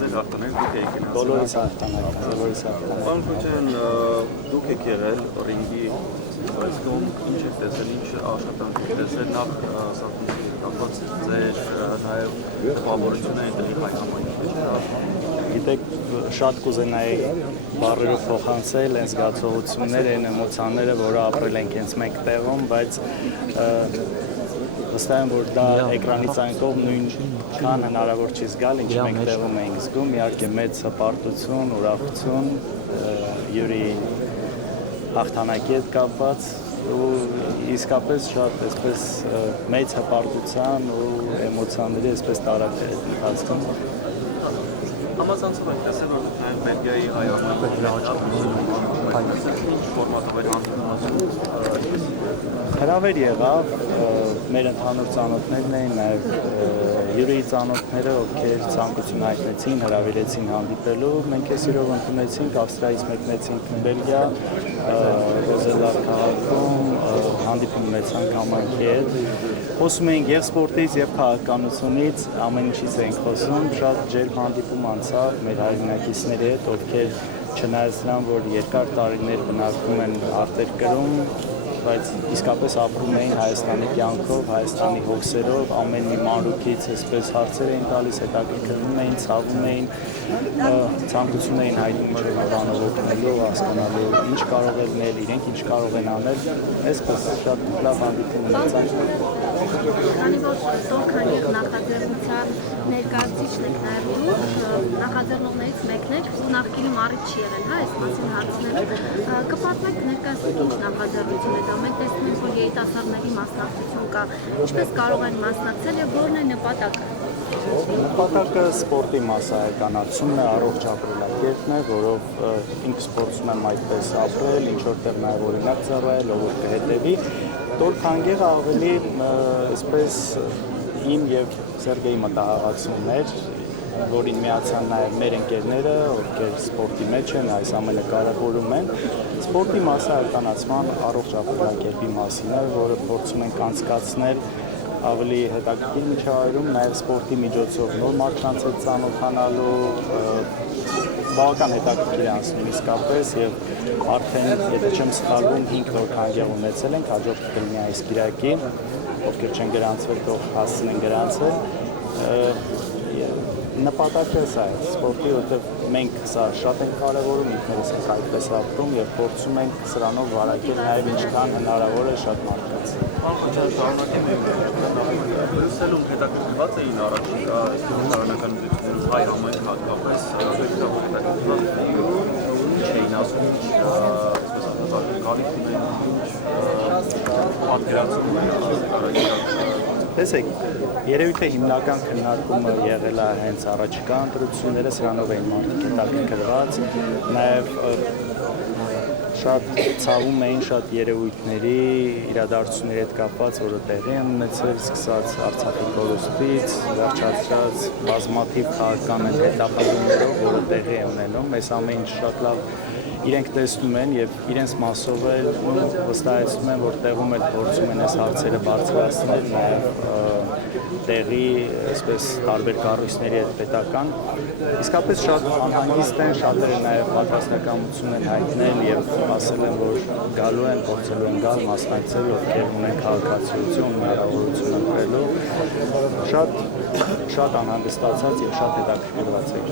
ձեր հաղթանակ դուք եք եկել։ Բոլորիս հաղթանակ, բոլորիս հաղթանակ։ Պարոն Քոչարյան, դուք եք եղել ռինգի այստում, ինչ եք տեսել, ինչ աշխատանք եք տեսել, նախ կապված ձեր նաև խաղավորությունը այնտեղի հայ համայնքի։ Գիտեք, շատ կուզենայի բառերով փոխանցել այն զգացողությունները, այն էմոցիաները, որը ապրել ենք հենց մենք տեղում, բայց վստահ եմ, որ դա էկրանից այն կողմ նույնքան հնարավոր չի զգալ, ինչ մենք տեղում ենք զգում, իհարկե մեծ հպարտություն, ուրախություն, Յուրի հաղթանակի հետ կապված ու իսկապես շատ այսպես մեծ հպարտության ու էմոցիաների այսպես տարածել ընթացքում։ Համացանցով եք տեսել, որ դուք նաև Բելգիայի հայ հրավեր եղավ, մեր ընդհանուր ծանոթներն էին, նաև Յուրիի ծանոթները, ովքեր ցանկություն հայտնեցին, հրավիրեցին հանդիպելու, մենք այս իրով ընդունեցինք, Ավստրիայից մեկնեցինք Բելգիա, Ռոզելար քաղաքում, հանդիպում ունեցանք համայնքի հետ, խոսում էինք և սպորտից, և քաղաքականությունից, ամեն ինչից էինք խոսում, շատ ջերմ հանդիպում անցավ մեր հայրենակիցների հետ, ովքեր չնայած նրան, որ երկար տարիներ բնակվում են արտերկրում, բայց իսկապես ապրում էին Հայաստանի կյանքով, Հայաստանի հոգսերով, ամեն մի մանրուքից այսպես հարցեր էին տալիս, հետաքրքրվում էին, ցավում էին, ցանկություն էին հայտնում ինչ-որ բանով օգնելու, հասկանալու, ինչ կարող են անել, իրենք ինչ կարող են անել, այսպես շատ լավ հանդիպում ունեցանք։ Քանի որ քանի նախաձեռնության ներկայացուցիչն եք նաև դուք, նախաձեռնողներից մեկն եք, նախկինում առիթ չի եղել, հա, այս մասին հարցնել, կպատմեք ներկայացուցիչ ինչ նախաձեռնություն է դա, մենք տեսնում ենք, որ երիտասարդների մասնակցություն կա, ինչպես կարող են մասնակցել և որն է նպատակը։ Նպատակը սպորտի մասսայականացումն է, առողջ ապրելակերպն է, որով ինքս փորձում եմ այդպես ապրել, ինչ որտեղ նաև օրինակ ծառայել, ով որ կհետևի, Տորքանգեղը ավելի այսպես իմ և Սերգեյի մտահղացումն էր, որին միացան նաև մեր ընկերները, ովքեր սպորտի մեջ են, այս ամենը կարևորում են, սպորտի մասսայականացման առողջ ապրելակերպի մասին է, որը փորձում ենք անցկացնել ավելի հետաքրքիր միջավայրում, նաև սպորտի միջոցով նոր մարդկանց հետ ծանոթանալու, բավական հետաքրքիր է անցնում իսկապես և արդեն, եթե չեմ սխալվում, 5 Տորքանգեղ ունեցել ենք, հաջորդ կլինի այս կիրակի, ովքեր չեն գրանցվել, թող հասցնեն գրանցվել, նպատակը սա է, սպորտի, որտեղ մենք սա շատ ենք կարևորում, ինքներս ենք այդպես ապրում և փորձում ենք սրանով վարակել նաև ինչքան հնարավոր է շատ մարդկանց։ Շարունակեմ Բրյուսելում հետաքրքրված էին առաջիկա տարանական ուղղություններով հայ համայնք հատկապես հետաքրքրված չէին ասում, Տեսեք, երևի թե հիմնական քննարկումը եղել է հենց առաջիկա ընտրությունները, սրանով էին մարդիկ հետաքրքրված, նաև շատ ցավում էին շատ երևույթների, իրադարձությունների հետ կապված, որը տեղի են ունեցել, սկսած Արցախի կորուստից, վերջացրած բազմաթիվ քաղաքական հետապնդումներով, որը տեղի է ունենում, այս ամեն ինչ շատ լավ իրենք տեսնում են և իրենց մասով էլ վստահեցնում են, որ տեղում էլ փորձում են այս հարցերը բարձրացնել, նաև տեղի այսպես տարբեր կառույցների հետ պետական, իսկապես շատ անհանգիստ են, շատերը նաև պատրաստակամություն են հայտնել և ասել են, որ գալու են, փորձելու են գալ, մասնակցել, ովքեր ունեն քաղաքացիություն, հնարավորություն ընտրելու, շատ անհանգստացած և շատ հետաքրքրված են։